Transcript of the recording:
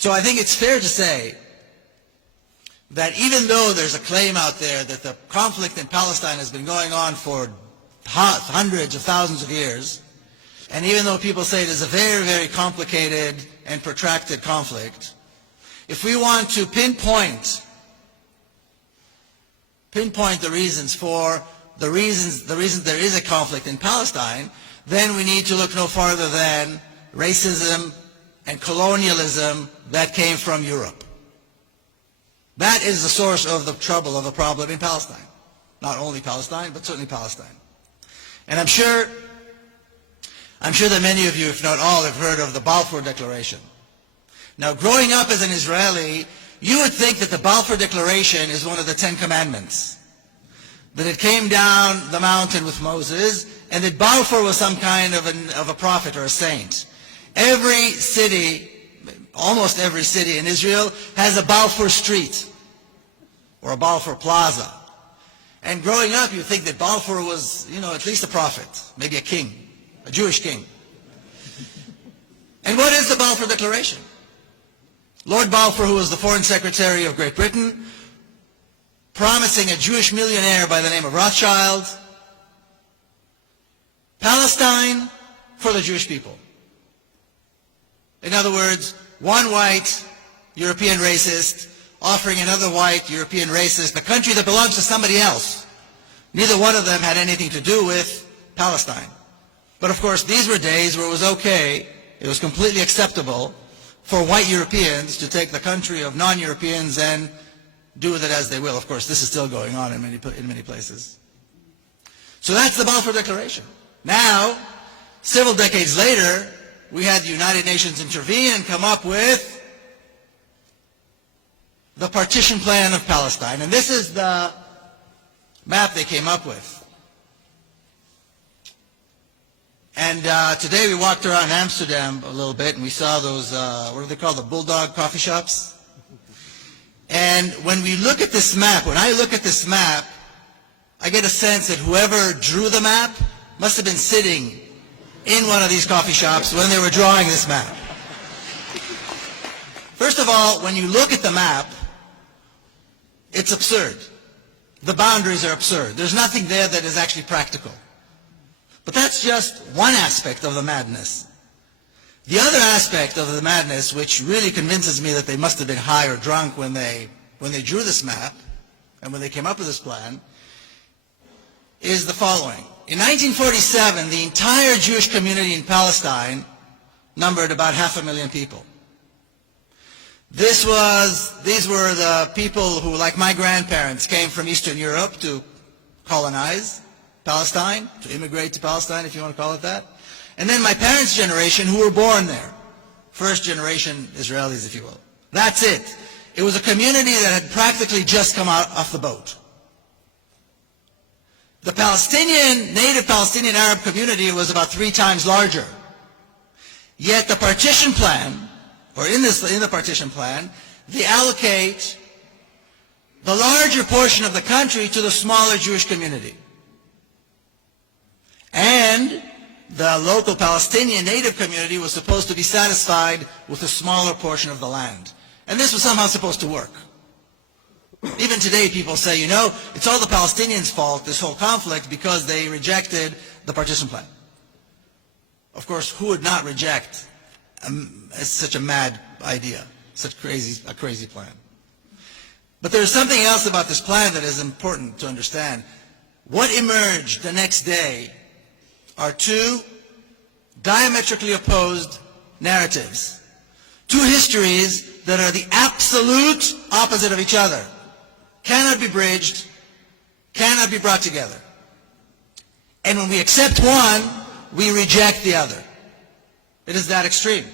So I think it's fair to say that even though there's a claim out there that the conflict in Palestine has been going on for hundreds of thousands of years, and even though people say it is a very, very complicated and protracted conflict, if we want to pinpoint the reasons there is a conflict in Palestine, then we need to look no farther than racism and colonialism that came from Europe. That is the source of the trouble, of the problem in Palestine. Not only Palestine, but certainly Palestine. And I'm sure that many of you, if not all, have heard of the Balfour Declaration. Now, growing up as an Israeli, you would think that the Balfour Declaration is one of the Ten Commandments. That it came down the mountain with Moses, and that Balfour was some kind of a prophet or a saint. Every city, almost every city in Israel, has a Balfour Street or a Balfour Plaza. And growing up, you think that Balfour was, at least a prophet, maybe a king, a Jewish king. And what is the Balfour Declaration? Lord Balfour, who was the Foreign Secretary of Great Britain, promising a Jewish millionaire by the name of Rothschild, Palestine for the Jewish people. In other words, one white European racist offering another white European racist a country that belongs to somebody else. Neither one of them had anything to do with Palestine. But of course, these were days where it was okay, it was completely acceptable for white Europeans to take the country of non-Europeans and do with it as they will. Of course, this is still going on in many places. So that's the Balfour Declaration. Now, several decades later, we had the United Nations intervene and come up with the partition plan of Palestine. And this is the map they came up with. And today we walked around Amsterdam a little bit and we saw those, what are they called, the bulldog coffee shops? And when we look at this map, when I look at this map, I get a sense that whoever drew the map must have been sitting in one of these coffee shops when they were drawing this map. First of all, when you look at the map, it's absurd. The boundaries are absurd. There's nothing there that is actually practical. But that's just one aspect of the madness. The other aspect of the madness, which really convinces me that they must have been high or drunk when they drew this map and when they came up with this plan, is the following. In 1947, the entire Jewish community in Palestine numbered about 500,000 people. These were the people who, like my grandparents, came from Eastern Europe to colonize Palestine, to immigrate to Palestine, if you want to call it that. And then my parents' generation, who were born there. First generation Israelis, if you will. That's it. It was a community that had practically just come out off the boat. The native Palestinian Arab community was about 3 times larger. Yet the partition plan, or in the partition plan, they allocate the larger portion of the country to the smaller Jewish community. And the local Palestinian native community was supposed to be satisfied with a smaller portion of the land. And this was somehow supposed to work. Even today people say, it's all the Palestinians' fault, this whole conflict, because they rejected the partition plan. Of course, who would not reject such a mad idea, such a crazy plan? But there's something else about this plan that is important to understand. What emerged the next day are 2 diametrically opposed narratives. 2 histories that are the absolute opposite of each other. Cannot be bridged, cannot be brought together. And when we accept one, we reject the other. It is that extreme.